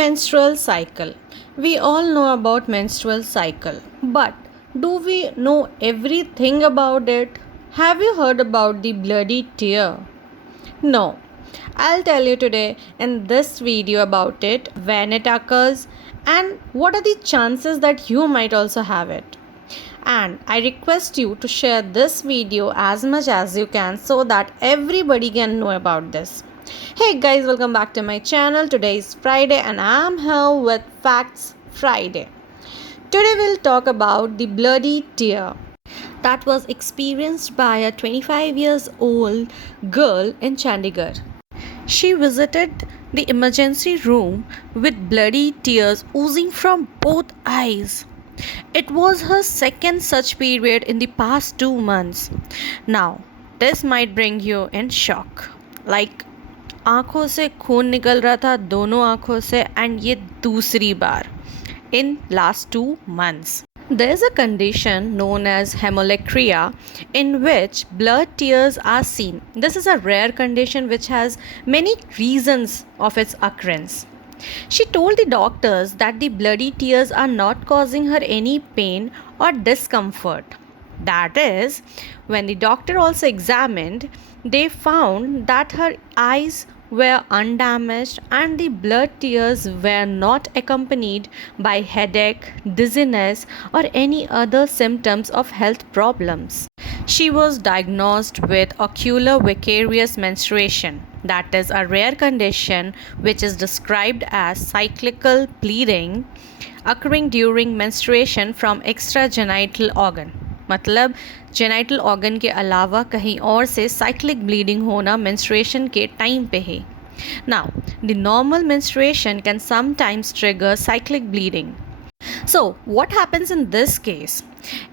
Menstrual cycle. We all know about menstrual cycle, but do we know everything about it? Have you heard about the bloody tear? No. I'll tell you today in this video about it, when it occurs, and what are the chances that you might also have it. And I request you to share this video as much as you can so that everybody can know about this. Hey guys, welcome back to my channel. Today is Friday and I'm here with Facts Friday. Today we'll talk about the bloody tear that was experienced by a 25 years old girl in Chandigarh. She visited the emergency room with bloody tears oozing from both eyes. It was her second such period in the past 2 months. Now, this might bring you in shock. Like, आँखों से खून निकल रहा था दोनों आँखों से and ये दूसरी बार in last 2 months. There is a condition known as hemolacria in which blood tears are seen. This is a rare condition which has many reasons of its occurrence. She told the doctors that the bloody tears are not causing her any pain or discomfort. That is, when the doctor also examined, they found that her eyes were undamaged and the blood tears were not accompanied by headache, dizziness, or any other symptoms of health problems. She was diagnosed with ocular vicarious menstruation. That is a rare condition which is described as cyclical bleeding occurring during menstruation from extragenital organ. मतलब genital organ के अलावा कहीं और से cyclic bleeding होना menstruation के time पे है. Now, the normal menstruation can sometimes trigger cyclic bleeding. So, what happens in this case?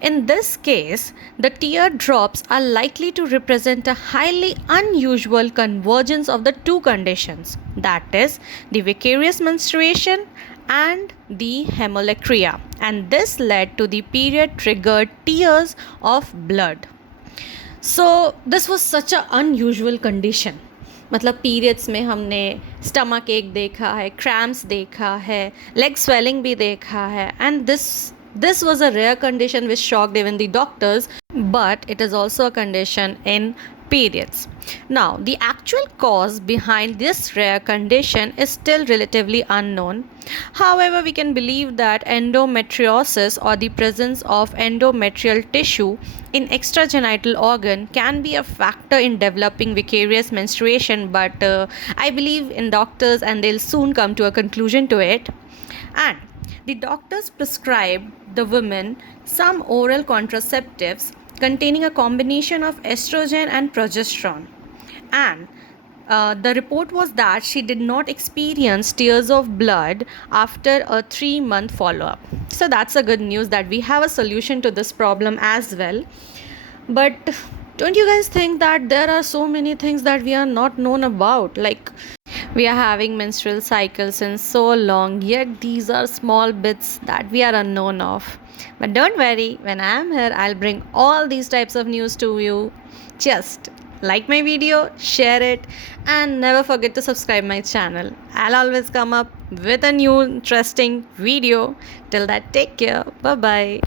In this case, the tear drops are likely to represent a highly unusual convergence of the two conditions, that is, the vicarious menstruation and the hemolacria, and this led to the period triggered tears of blood. So, this was such an unusual condition. मतलब periods में हमने stomach एक देखा है, cramps देखा है, leg swelling भी देखा है, and this was a rare condition which shocked even the doctors, but it is also a condition in periods. Now, the actual cause behind this rare condition is still relatively unknown. However, we can believe that endometriosis or the presence of endometrial tissue in extragenital organ can be a factor in developing vicarious menstruation, but I believe in doctors and they'll soon come to a conclusion to it. And the doctors prescribed the women some oral contraceptives containing a combination of estrogen and progesterone. And the report was that she did not experience tears of blood after a 3-month follow-up. So that's a good news that we have a solution to this problem as well. But don't you guys think that there are so many things that we are not known about? Like, we are having menstrual cycles since so long, yet these are small bits that we are unknown of. But don't worry, when I am here, I'll bring all these types of news to you. Just like my video, share it, and never forget to subscribe my channel. I'll always come up with a new interesting video. Till that, take care. Bye-bye.